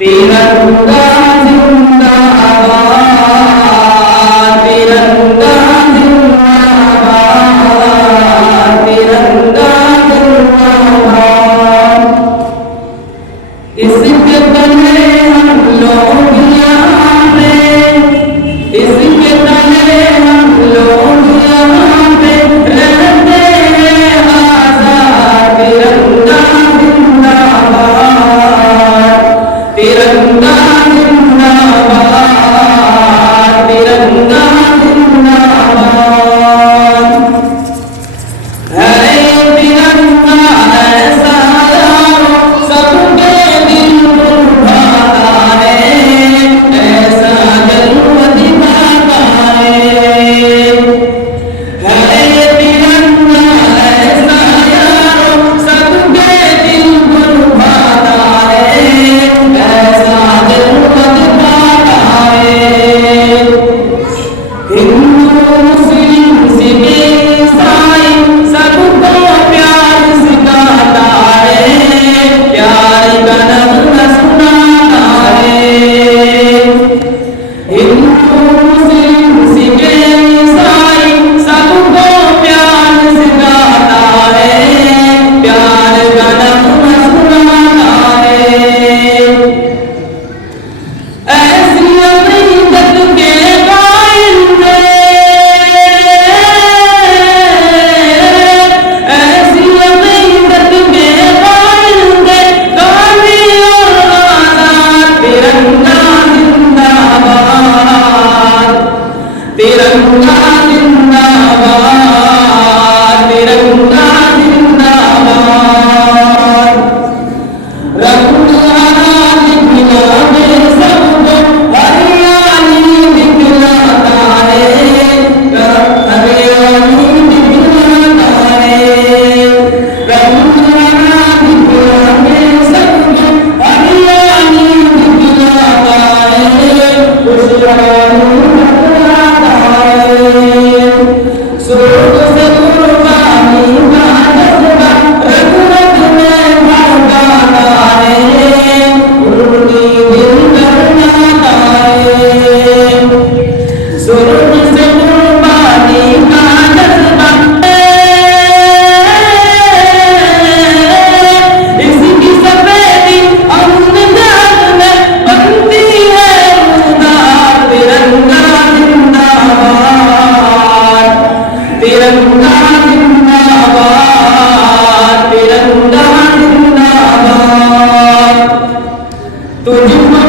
तिरंगा जिंदाबाद, तिरंगा जिंदाबाद, तिरंगा जिंदाबाद। इसके तले हम लोग यहाँ पे, इसके तले हम लोग यहाँ पे रहते हैं आजाद। तिरंगा जिंदाबाद, तिरंगा जिंदाबाद, तिरंगा जिंदाबाद। है तिरंगा ऐसा यारो सबके दिल को भाता है, ऐसा जन्म दिखाता है। तिरंगा ऐसा यारो सबके दिल को भाता है, ऐसा जन्म दिखाता है। हिंदू मुस्लिम सिख ईसाई सबको प्यार सिखाता है, प्यार का नग़्मा सुनाता है। हिंदू मुस्लिम सिख ईसाई सबको प्यार सिखाता है, प्यार का नग़्मा सुनाता है। ऐसी अक़ीदत के कायल थे, ऐसी अक़ीदत के कायल थे गाज़ी और आज़ाद। तिरंगा जिंदाबाद, तिरंगा जिंदाबाद, तिरंगा जिंदाबाद। रंग हरा दिखला दे सबको, हरियाली दिखलाता है, हरियाली दिखलाता है। रंग हरा दिखला दे सबको, हरियाली दिखलाता है, खुशहाली दिखलाता है। सूरज से कुर्बानी का जज्बा रग रग में भर जाता है, उनकी दिल करनाता है। सूरज से कुर्बानी का जज्बा इसकी सफेदी अपने जान में बनती है उदार। तिरंगा जिंदाबाद, तिरंगा जिंदाबाद, तिरंगा जिंदाबाद। तुझको